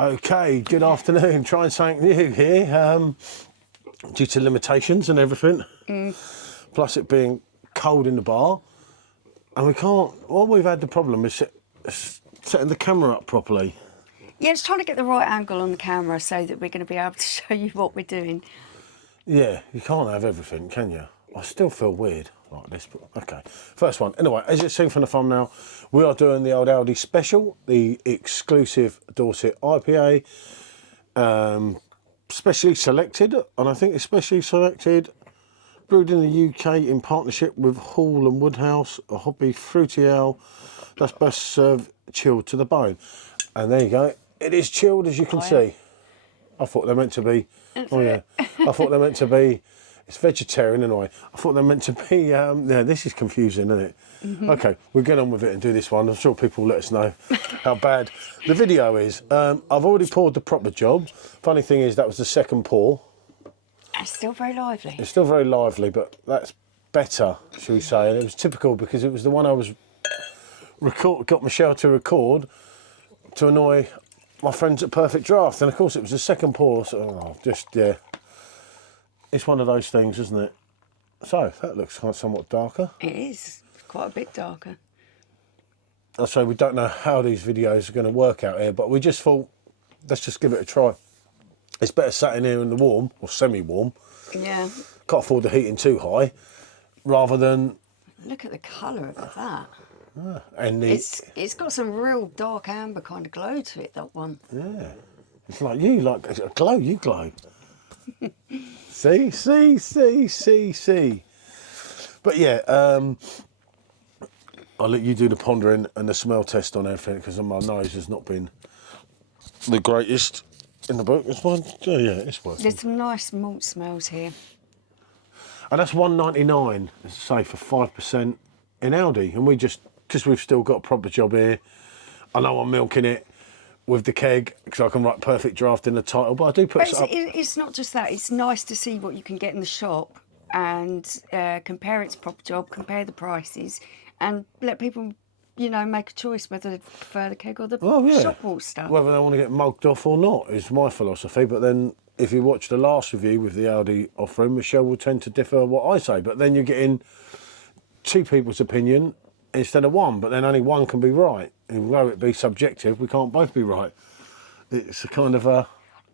Okay, good afternoon. Trying something new here, due to limitations and everything. Plus it being cold in the bar. And we can't, all we've had the problem is setting the camera up properly. Yeah, it's trying to get the right angle on the camera so that we're going to be able to show you what we're doing. Yeah, you can't have everything, can you? I still feel weird like this, but okay. First one. Anyway, as you've seen from the thumbnail, we are doing the old Aldi special, the exclusive Dorset IPA, specially selected, and I think especially selected, brewed in the UK in partnership with Hall and Woodhouse, a hoppy fruity ale that's best served chilled to the bone. And there you go. It is chilled, as you can see. I thought they're meant to be. Oh yeah. I thought they're meant to be. It's vegetarian anyway. I thought they're meant to be. Yeah, this is confusing, isn't it? Okay, we'll get on with it and do this one. I'm sure people will let us know how bad the video is. I've already poured the proper job. Funny thing is, that was the second pour. It's still very lively. It's still very lively, but that's better, shall we say? And it was typical because it was the one I was got Michelle to record to annoy my friends at Perfectdraft, and of course it was the second pour. So yeah, it's one of those things, isn't it? So that looks somewhat darker. It is quite a bit darker. I say we don't know how these videos are going to work out here, but we just thought let's just give it a try. It's better sat in here in the warm or semi-warm. Yeah. Can't afford the heating too high, rather than. Look at the colour of that. And it's got some real dark amber kind of glow to it, that one. Yeah, it's like you, like a glow, you glow. see. But yeah, I'll let you do the pondering and the smell test on everything because my nose has not been the greatest in the book. It's fine. Oh, yeah, it's working. There's some nice malt smells here. And that's $1.99, as I say, for 5% in Aldi. And we just, because we've still got a proper job here, I know I'm milking it with the keg because I can write Perfectdraft in the title, but I do put But it's not just that. It's nice to see what you can get in the shop and compare its proper job, compare the prices, and let people, make a choice whether they prefer the keg or the shop wall stuff. Whether they want to get mugged off or not is my philosophy. But then if you watch the last review with the Aldi offering, Michelle will tend to differ what I say. But then you're getting two people's opinion instead of one. But then only one can be right. And although it be subjective, we can't both be right. It's a kind of a...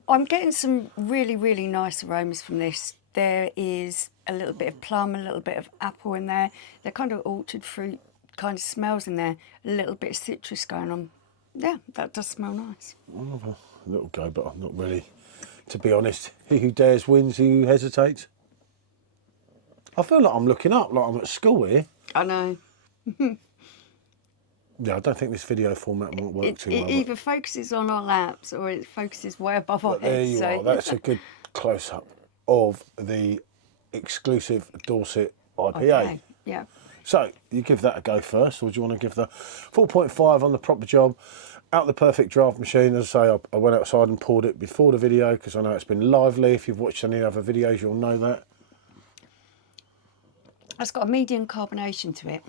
I'm getting some really, really nice aromas from this. There is a little bit of plum, a little bit of apple in there. They're kind of orchard fruit kind of smells in there. A little bit of citrus going on. Yeah, that does smell nice. I'll have a little go, but I'm not really, to be honest. He who dares wins, he who hesitates. I feel like I'm looking up, like I'm at school here. I know. Yeah, I don't think this video format won't work too well. It either focuses on our laps or it focuses way above our heads. There you are. That's a good close-up of the exclusive Dorset IPA. Okay, yeah. So, you give that a go first, or do you want to give the 4.5 on the proper job? Out the Perfectdraft machine, as I say, I went outside and poured it before the video because I know it's been lively. If you've watched any other videos, you'll know that. It's got a medium carbonation to it.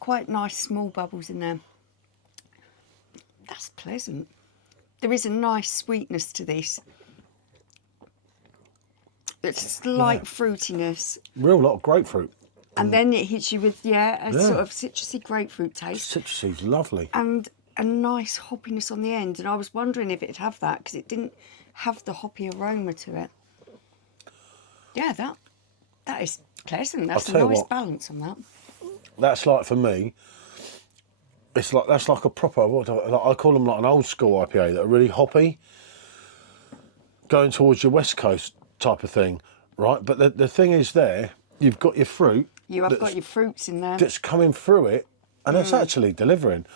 Quite nice small bubbles in there. That's pleasant. There is a nice sweetness to this. It's slight fruitiness. Real lot of grapefruit. And then it hits you with, a sort of citrusy grapefruit taste. Citrusy's lovely. And a nice hoppiness on the end. And I was wondering if it'd have that because it didn't have the hoppy aroma to it. Yeah, that is pleasant. That's a nice balance on that. That's like, for me, that's like a proper, I call them like an old school IPA that are really hoppy, going towards your West Coast type of thing, right? But the thing is there, you've got your fruit. You have got your fruits in there. That's coming through it, and it's actually delivering.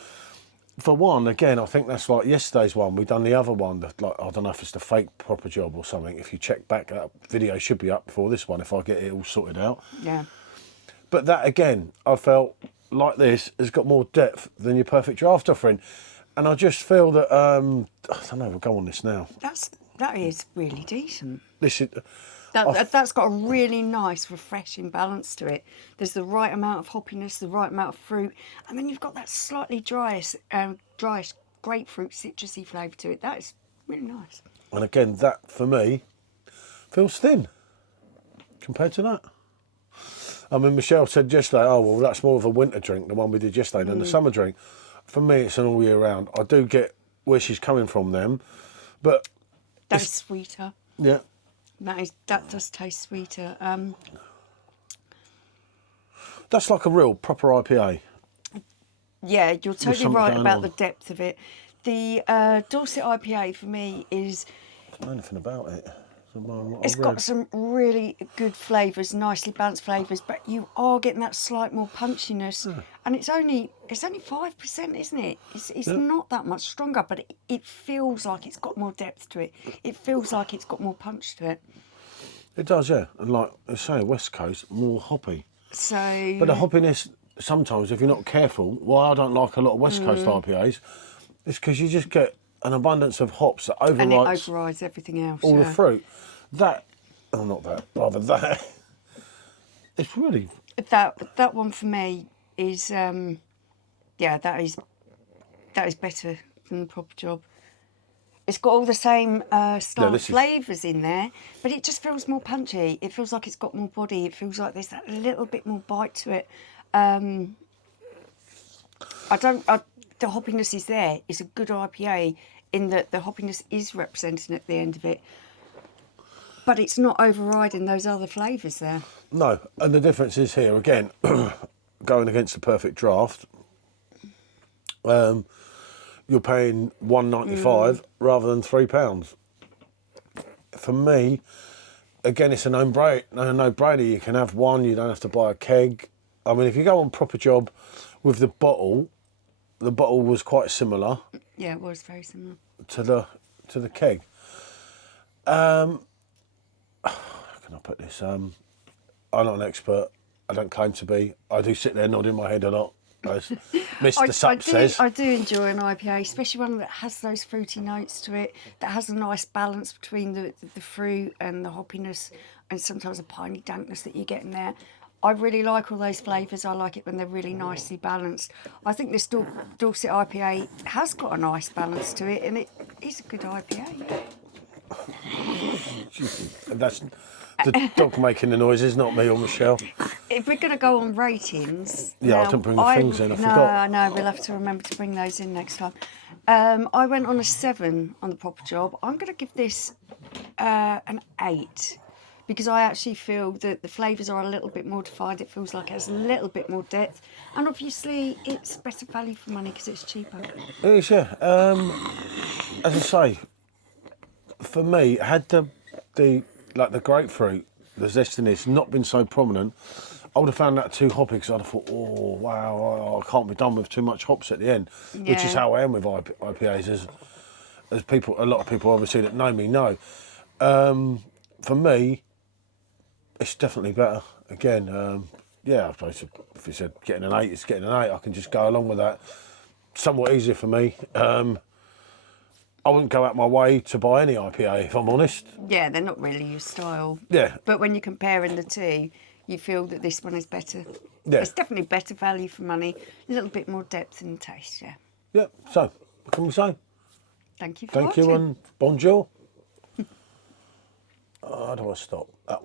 For one, again, I think that's like yesterday's one. We've done the other one, that, like, I don't know if it's the fake proper job or something. If you check back, that video should be up before this one if I get it all sorted out. Yeah. But that, again, I felt like this has got more depth than your Perfectdraft offering. And I just feel that, I don't know, we'll go on this now. That is really decent. This is... That's got a really nice, refreshing balance to it. There's the right amount of hoppiness, the right amount of fruit, and then you've got that slightly dryish grapefruit citrusy flavour to it. That is really nice. And again, that for me feels thin compared to that. I mean, Michelle said yesterday, oh, well, that's more of a winter drink, the one we did yesterday, than the summer drink. For me, it's an all year round. I do get where she's coming from then, but... That's sweeter. Yeah. That does taste sweeter. That's like a real proper IPA. Yeah, you're totally something right going about on. the depth of it. The Dorset IPA for me is... I don't know anything about it. It's got some really good flavours, nicely balanced flavours, but you are getting that slight more punchiness, and it's only 5%, isn't it? It's not that much stronger, but it feels like it's got more depth to it. It feels like it's got more punch to it. It does, yeah. And like I say, West Coast, more hoppy. So, But the hoppiness, sometimes, if you're not careful, why I don't like a lot of West Coast IPAs, is because you just get an abundance of hops that and it overrides overrides everything else. all the yeah. fruit. That, oh, not that, rather that. It's really... That one for me is that is better than the proper job. It's got all the same style of flavours in there, but it just feels more punchy. It feels like it's got more body. It feels like there's that little bit more bite to it. The hoppiness is there. It's a good IPA in that the hoppiness is representing at the end of it, but it's not overriding those other flavours there. No, and the difference is here, again, going against the Perfect Draft, you're paying $1.95 rather than £3. For me, again, it's a no-brainer. You can have one, you don't have to buy a keg. I mean, if you go on proper job with the bottle was quite similar. Yeah, it was very similar. To the keg. How can I put this? I'm not an expert. I don't claim to be. I do sit there nodding my head a lot, as Mr. Sup says. I do enjoy an IPA, especially one that has those fruity notes to it, that has a nice balance between the fruit and the hoppiness, and sometimes a piney dankness that you get in there. I really like all those flavours. I like it when they're really nicely balanced. I think this Dorset IPA has got a nice balance to it, and it is a good IPA. That's the dog making the noises, not me or Michelle. If we're going to go on ratings... Yeah, I didn't bring the things in, I forgot. No, we'll have to remember to bring those in next time. I went on a 7 on the proper job. I'm going to give this an 8. Because I actually feel that the flavours are a little bit more defined. It feels like it has a little bit more depth. And obviously, it's better value for money because it's cheaper. It is, yeah. As I say, for me, had the grapefruit, the zestiness, not been so prominent, I would have found that too hoppy because I'd have thought, oh, wow, I can't be done with too much hops at the end. Yeah. Which is how I am with IPAs, as people, a lot of people obviously that know me know. For me, it's definitely better. Again, I suppose if you said getting an 8, it's getting an 8. I can just go along with that. Somewhat easier for me. I wouldn't go out my way to buy any IPA, if I'm honest. Yeah, they're not really your style. Yeah. But when you're comparing the two, you feel that this one is better. Yeah. It's definitely better value for money. A little bit more depth in the taste, yeah. Yeah, so, what can we say? Thank you for watching. Thank you and bonjour. How do I stop? That one.